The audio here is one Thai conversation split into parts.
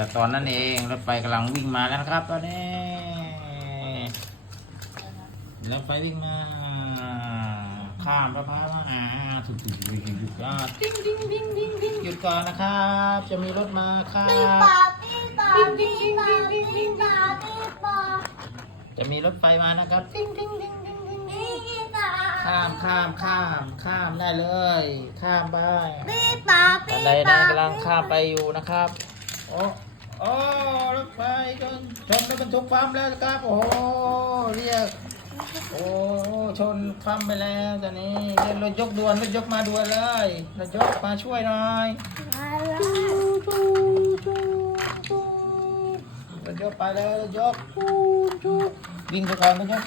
แต่ตอนนั้นเองรถไฟกำลังวิ่งมาแล้วนะครับ ตอนนี้รถไฟวิ่งมา ข้ามสะพานมาอ่าถูกถูกถูกถูกถูกอ่าดิ้งดิ้งดิ้งดิ้งดิ้งหยุดก่อนนะครับ จะมีรถมาครับปีปอปีปอปีปอปีปอปีปอจะมีรถไฟมานะครับดิ้งดิ้งดิ้งดิ้งดิ้งปีปอข้ามข้ามข้ามข้ามได้เลย ข้ามไปปีปอปีอันใดปอนั้นกำลังข้ามไปอยู่นะครับโอ้ โอ้รถไฟชนชนรถบรรทุกความแล้วครับ โอ้โหเรียก โอ้ชนความไปแล้วตอนนี้เรียกรถยกด่วนรถยกมาด่วนเลยรถยกมาช่วยหน่อยรถยกไปเลยรถยกวิ่งไปก่อนรถยก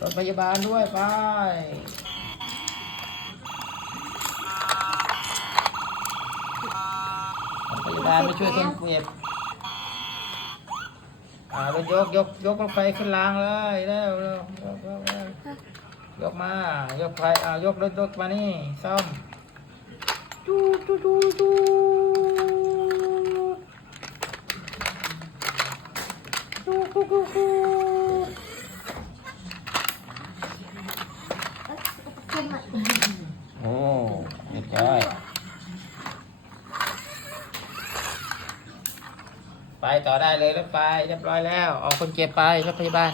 รถพยาบาลด้วยไป พยาบาลมาช่วยคนเกล็บอ่าไปยกยกยกรถไฟขึ้นรางเลยแล้วยกมายกไปอ่ายกรถยกมานี่ซ่อมจูจูจูจูจูกูกูกูโอ้ไม่ใช่ ไปต่อได้เลยรถไฟเรียบร้อยแล้ว ออกคนเก็บไปรถพยาบาล